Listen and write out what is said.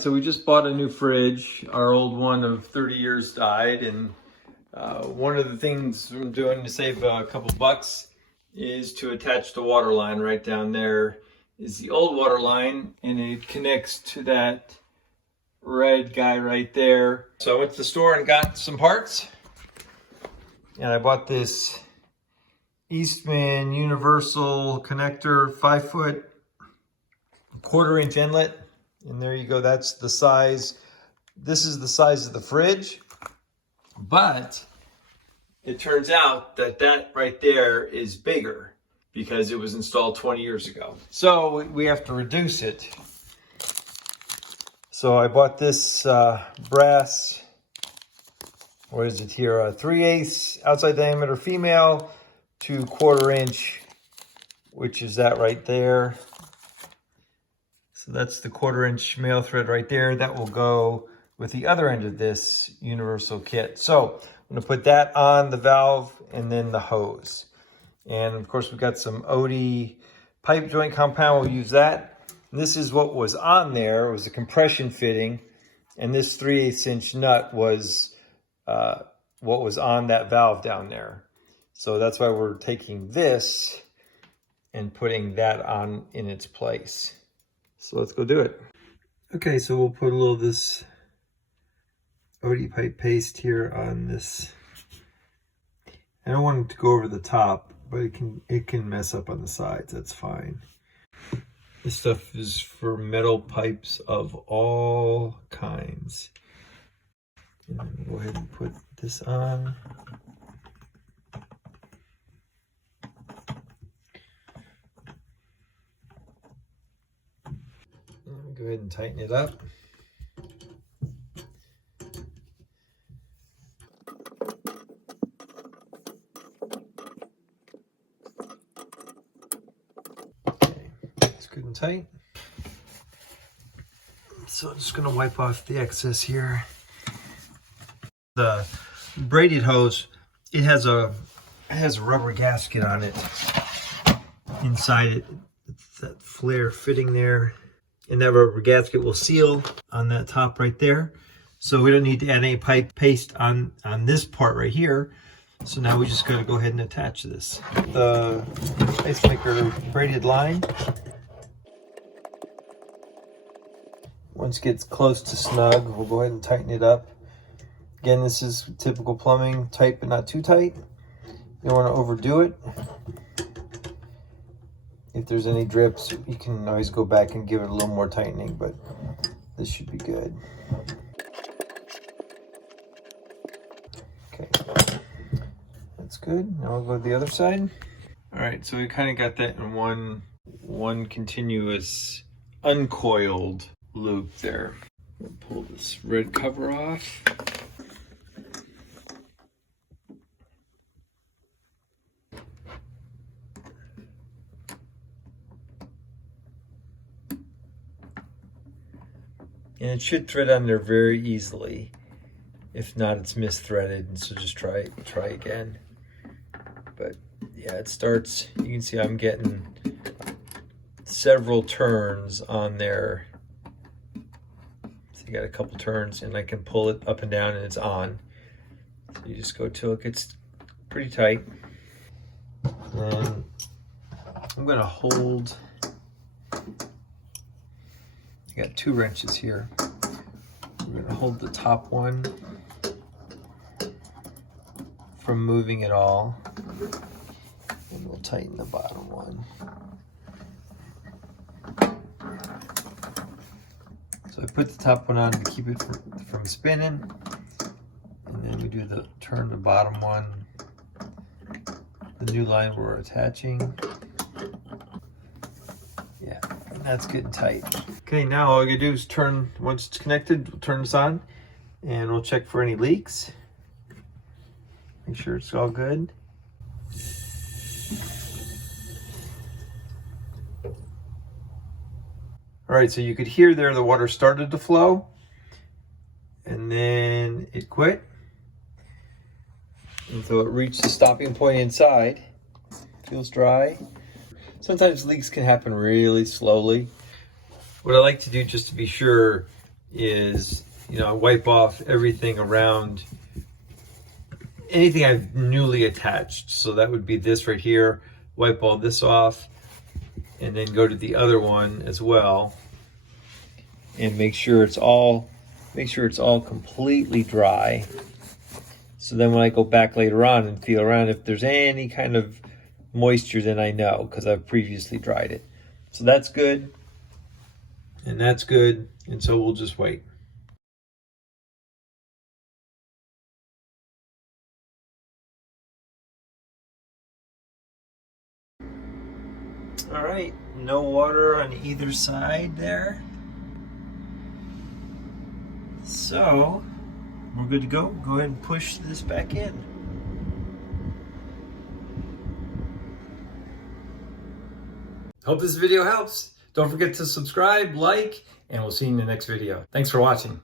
So we just bought a new fridge. Our old one of 30 years died, and one of the things I'm doing to save a couple bucks is to attach the water line. Right down there is the old water line, and it connects to that red guy right there. So I went to the store and got some parts, and I bought this Eastman universal connector, 5-foot, 1/4-inch inlet. And there you go, that's the size. This is the size of the fridge, but it turns out that that right there is bigger because it was installed 20 years ago. So we have to reduce it. So I bought this brass, what is it here, 3/8 outside diameter female to 1/4-inch, which is that right there. So that's the 1/4-inch male thread right there. That will go with the other end of this universal kit. So I'm gonna put that on the valve and then the hose. And of course we've got some Oatey pipe joint compound, we'll use that. And this is what was on there, it was a compression fitting. And this 3/8-inch nut was what was on that valve down there. So that's why we're taking this and putting that on in its place. So let's go do it. Okay, so we'll put a little of this Oatey pipe paste here on this. I don't want it to go over the top, but it can mess up on the sides, that's fine. This stuff is for metal pipes of all kinds. And then we'll go ahead and put this on. Go ahead and tighten it up. Okay, it's good and tight. So I'm just going to wipe off the excess here. The braided hose, it has a rubber gasket on it. Inside it, it's that flare fitting there. And that rubber gasket will seal on that top right there. So we don't need to add any pipe paste on this part right here. So now we just gotta go ahead and attach this. The icemaker braided line. Once it gets close to snug, we'll go ahead and tighten it up. Again, this is typical plumbing, tight but not too tight. You don't wanna overdo it. If there's any drips, you can always go back and give it a little more tightening, but this should be good. Okay, that's good. Now we'll go to the other side. All right, so we kind of got that in one continuous uncoiled loop there. We'll pull this red cover off. And it should thread on there very easily. If not, it's misthreaded, and so just try again. But yeah, it starts, you can see I'm getting several turns on there. So you got a couple turns, and I can pull it up and down and it's on. So you just go till it gets pretty tight. And I'm gonna hold, I got 2 wrenches here. We're gonna hold the top one from moving at all, and we'll tighten the bottom one. So I put the top one on to keep it from spinning, and then we do turn the bottom one, the new line we're attaching. Yeah, and that's getting tight. Okay, now all you do is turn, once it's connected, we'll turn this on and we'll check for any leaks. Make sure it's all good. All right, so you could hear there the water started to flow and then it quit. And so it reached the stopping point inside. Feels dry. Sometimes leaks can happen really slowly. What I like to do just to be sure is, I wipe off everything around anything I've newly attached. So that would be this right here. Wipe all this off and then go to the other one as well and make sure it's all completely dry. So then when I go back later on and feel around, if there's any kind of moisture, then I know because I've previously dried it. So that's good. And that's good. And so we'll just wait. All right, no water on either side there. So we're good to go. Go ahead and push this back in. Hope this video helps. Don't forget to subscribe, like, and we'll see you in the next video. Thanks for watching.